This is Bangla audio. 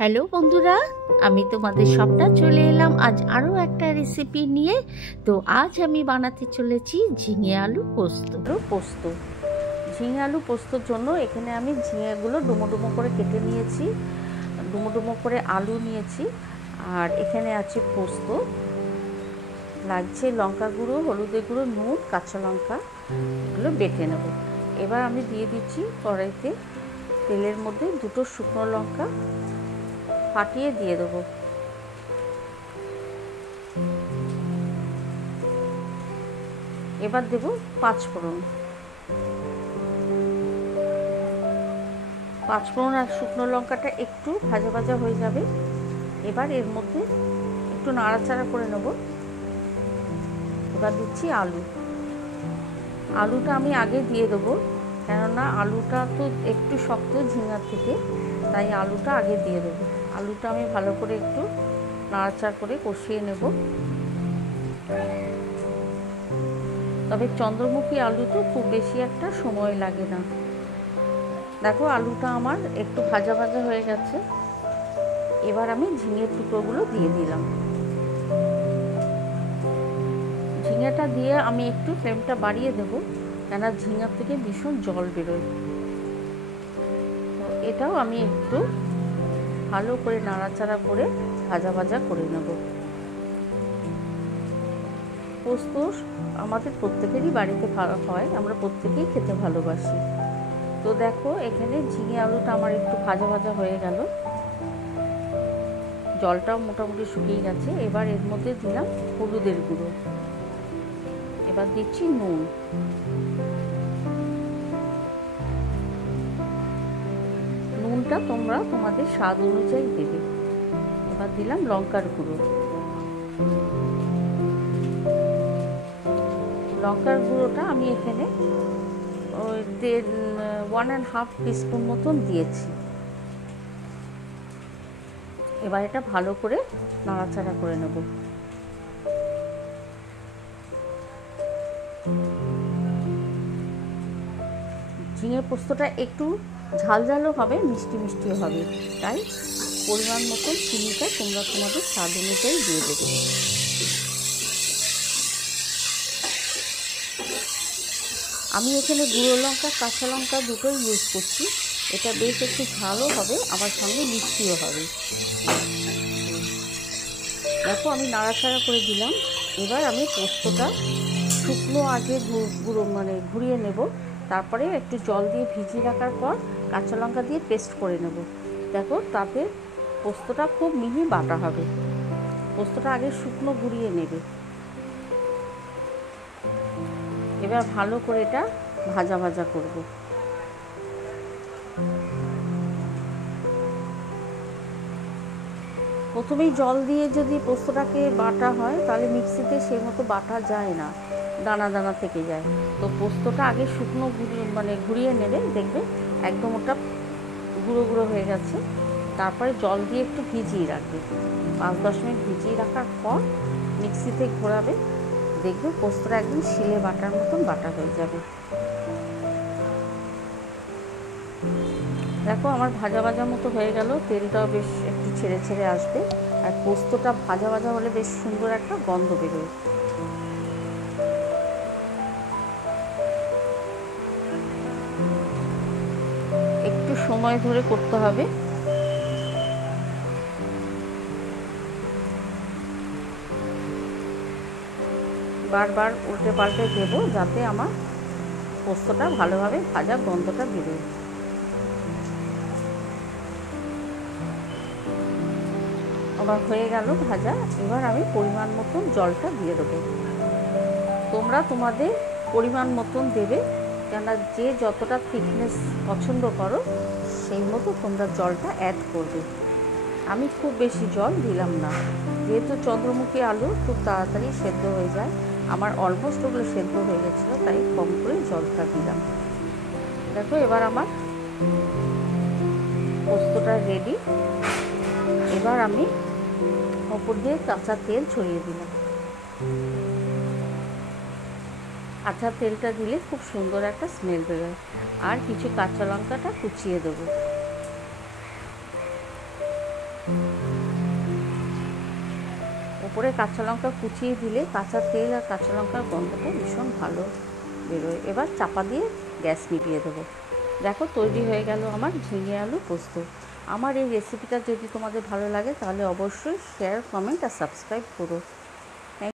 হ্যালো বন্ধুরা, আমি তোমাদের সবটা চলে এলাম আজ আরও একটা রেসিপি নিয়ে। তো আজ আমি বানাতে চলেছি ঝিঙে আলু পোস্ত। ঝিঙে আলু পোস্তর জন্য এখানে আমি ঝিঙেগুলো ডুমো ডুমো করে কেটে নিয়েছি, ডুমো ডুমো করে আলু নিয়েছি, আর এখানে আছে পোস্ত, লাগছে লঙ্কা গুঁড়ো, হলুদের গুঁড়ো, নুন, কাঁচা লঙ্কা, এগুলো বেটে নেব। এবার আমি দিয়ে দিচ্ছি কড়াইতে তেলের মধ্যে দুটো শুকনো লঙ্কা ফাটিয়ে দিয়ে দেবো। এবার দেব পাঁচফোড়ন আর শুকনো লঙ্কাটা একটু ভাজা ভাজা হয়ে যাবে। এবার এর মধ্যে একটু নাড়াচাড়া করে নেব। এবার দিচ্ছি আলুটা আমি আগে দিয়ে দেবো, কেননা আলুটা তো একটু শক্ত ঝিঙার থেকে, তাই আলুটা আগে দিয়ে দেবো। আলুটা আমি ভালো করে একটু নাড়াচাড়া করে কষিয়ে নেব। তবে চন্দ্রমুখী আলু তো খুব বেশি একটা সময় লাগে না। দেখো আলুটা আমার একটু ভাজা ভাজা হয়ে গেছে। এবার আমি ঝিঙের টুকরোগুলো দিয়ে দিলাম। ঝিঙেটা দিয়ে আমি একটু ফ্লেমটা বাড়িয়ে দেবো, কেননা ঝিঙার থেকে ভীষণ জল বেরোয়। তো এটাও আমি একটু ভালো করে নাড়াচাড়া করে ভাজা ভাজা করে নেব। পোস্ত আমাদের প্রত্যেকেরই বাড়িতে হয়, আমরা প্রত্যেকেই খেতে ভালোবাসি। তো দেখো এখানে ঝিঙে আলুটা আমার একটু ভাজা ভাজা হয়ে গেল, জলটাও মোটামুটি শুকিয়ে গেছে। এবার এর মধ্যে দিলাম হলুদের গুঁড়ো, এবার দিচ্ছি নুনটা তোমরা তোমাদের স্বাদ অনুযায়ী দেবে। এবার দিলাম লঙ্কার গুঁড়োটা আমি এখানে 1.5 টিস্পুন মতন দিয়েছি। এবার এটা ভালো করে নাড়াচাড়া করে নেব। ঝিঙে পোস্তটা একটু ঝালঝালও হবে, মিষ্টি মিষ্টিও হবে, তাই পরিমাণ মতন চিনিটা তোমরা তোমাদের স্বাদ অনুযায়ী দিয়ে দেবে। আমি এখানে গুঁড়ো লঙ্কা, কাঁচা লঙ্কা দুটোই ইউজ করছি। এটা বেশ একটু ঝালও হবে, আবার সঙ্গে মিষ্টিও হবে। দেখো আমি নাড়াচাড়া করে দিলাম। এবার আমি পোস্তটা শুকনো আগে ঘুরিয়ে নেব, তারপরে একটু জল দিয়ে ভিজিয়ে রাখার পর কাঁচা লঙ্কা দিয়ে পেস্ট করে নেব। দেখো তাতে পোস্তটা খুব মিহি বাটা হবে। পোস্তটা আগে শুকনো ঘুরিয়ে নেবে। এবার ভালো করে এটা ভাজা ভাজা করব। প্রথমেই জল দিয়ে যদি পোস্তটাকে বাটা হয় তাহলে মিক্সিতে সেই মতো বাটা যায় না, দানা দানা থেকে যায়। তো পোস্তটা আগে শুকনো ঘুরিয়ে নেবে, দেখবে একদম ওটা গুঁড়ো গুঁড়ো হয়ে গেছে। তারপরে জল দিয়ে একটু ভিজিয়ে রাখবে, 5-10 মিনিট ভিজিয়ে রাখার পর মিক্সিতে ঘোরাবে, দেখবে পোস্তটা একদম শিলে বাটার মতন বাটা হয়ে যাবে। দেখো আমার ভাজা ভাজা মতো হয়ে গেল, তেলটাও বেশ একটু ছেড়ে ছেড়ে আসবে, আর পোস্তটা ভাজা ভাজা হলে বেশ সুন্দর একটা গন্ধ বেরোয়। একটু সময় ধরে করতে হবে। বারবার উল্টে পাল্টে দেবো, যাতে আমার পোস্তটা ভালোভাবে ভাজা গন্ধটা বেরোয়। আবার হয়ে গেল ভাজা। এবার আমি পরিমাণ মতন জলটা দিয়ে দেবো। তোমরা তোমাদের পরিমাণ মতন দেবে, কেননা যে যতটা থিকনেস পছন্দ করো সেই মতো তোমরা জলটা অ্যাড করবে। আমি খুব বেশি জল দিলাম না, যেহেতু চন্দ্রমুখী আলু খুব তাড়াতাড়ি সেদ্ধ হয়ে যায়, আমার অলমোস্ট ওগুলো সেদ্ধ হয়ে গেছিলো, তাই কম করে জলটা দিলাম। দেখো এবার আমার পোস্তটা রেডি। এবার আমি ওপর দিয়ে কাঁচা তেল ছড়িয়ে দিলাম। কাঁচা তেলটা দিলে খুব সুন্দর একটা স্মেল বেরোয়। আর কিছু কাঁচা লঙ্কাটা কুচিয়ে দেবো। ওপরে কাঁচা লঙ্কা কুচিয়ে দিলে কাঁচা তেল আর কাঁচা লঙ্কার গন্ধটা ভীষণ ভালো বেরোয়। এবার চাপা দিয়ে গ্যাস নিভিয়ে দেবো। দেখো তৈরি হয়ে গেল আমার ঝিঙে আলু পোস্ত। আমার এই রেসিপিটা যদি তোমাদের ভালো লাগে তাহলে অবশ্যই শেয়ার, কমেন্ট আর সাবস্ক্রাইব করো।